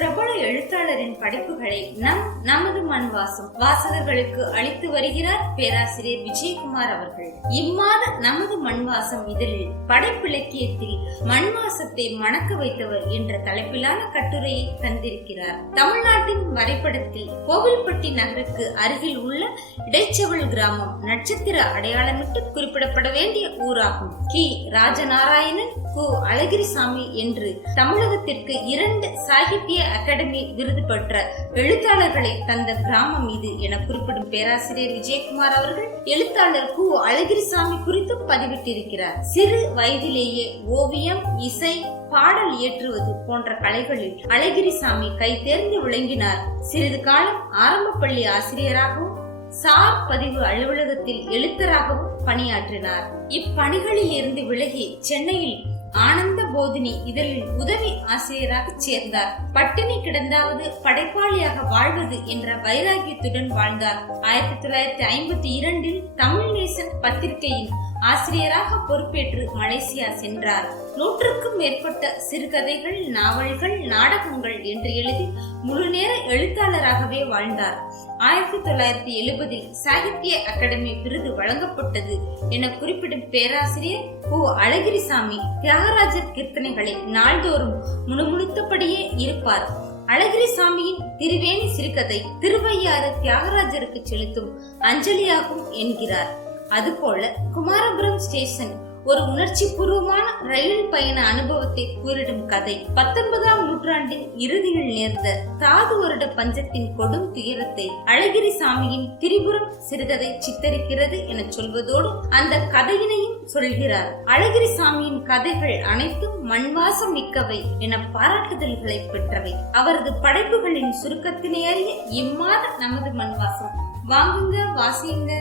otra parte. எழுத்தாளரின் படைப்புகளை நம் நமது மண் வாசம் வாசகர்களுக்கு அளித்து வருகிறார் பேராசிரியர் விஜயகுமார் அவர்கள். இம்மாத நமது மண் வாசம் இதழில் படைப்பிலக்கியத்தில் மண் வாசத்தை மணக்க வைத்தவர் என்ற தலைப்பிலான கட்டுரையை தந்திருக்கிறார். தமிழ்நாட்டின் வரைபடத்தில் கோவில்பட்டி நகருக்கு அருகில் உள்ள இடைச்சவள் கிராமம் நட்சத்திர அடையாளமிட்டு குறிப்பிடப்பட வேண்டிய ஊராகும். கி. ராஜநாராயணன் கு. அழகிரிசாமி என்று தமிழகத்திற்கு இரண்டு சாகித்ய அகாடமி விருது பெற்ற எழுத்தாளர்களை தந்த கிராமம் இது என குறிப்பிடும் பேராசிரியர் விஜயகுமார் அவர்கள் எழுத்தாளர் கு. அழகிரிசாமி குறித்தும் பதிவிட்டிருக்கிறார். சிறு வயதிலேயே ஓவியம் இசை பாடல் இயற்றுவது போன்ற கலைகளில் அழகிரிசாமி கை தேர்ந்து விளங்கினார். சிறிது காலம் ஆரம்ப பள்ளி ஆசிரியராகவும் சார் பதிவு அலுவலகத்தில் எழுத்தராகவும் பணியாற்றினார். இப்பணிகளில் இருந்து விலகி சென்னையில் ஆனந்த போதினி இதழில் உதவி ஆசிரியராக சேர்ந்தார். பட்டினி கிடந்தாவது படைப்பாளியாக வாழ்வது என்ற வைராகியத்துடன் வாழ்ந்தார். ஆயிரத்தி தொள்ளாயிரத்தி ஐம்பத்தி இரண்டில் தமிழ் நேசன் பத்திரிகையின் ஆசிரியராக பொறுப்பேற்று மலேசியா சென்றார். நூற்றுக்கும் மேற்பட்ட சிறுகதைகள் நாவல்கள் நாடகங்கள் என்று எழுதி முழு நேர எழுத்தாளராகவே வாழ்ந்தார். ஆயிரத்தி தொள்ளாயிரத்தி எழுபதில் சாகித்ய அகாடமி விருது வழங்கப்பட்டது என குறிப்பிடும் பேராசிரியர் ஓ. அழகிரிசாமி தியாகராஜர் கீர்த்தனைகளை நாள்தோறும் முணுமுணுத்தபடியே இருப்பார். அழகிரிசாமியின் திருவேணி சிறுகதை திருவையாறு தியாகராஜருக்கு செலுத்தும் அஞ்சலியாகும் என்கிறார். அதுபோல குமாரபுரம் ஸ்டேஷன் ஒரு உணர்ச்சி பூர்வமான ரயில் பயண அனுபவத்தை கூறிடும் கதை. பத்தொன்பதாம் நூற்றாண்டின் இறுதியில் நேர்ந்த தாது வருட பஞ்சத்தின் கொடும் துயரத்தை அழகிரிசாமியின் திரிபுரம் சிறுகதை சித்தரிக்கிறது என சொல்வதோடு அந்த கதையினையும் சொல்கிறார். அழகிரி சாமியின் கதைகள் அனைத்தும் மண்வாசம் மிக்கவை என பாராட்டுதல்களை பெற்றவை. அவரது படைப்புகளின் சுருக்கத்தினை அறிய இம்மாத நமது மண்வாசம். வாங்குங்க வாசியுங்க.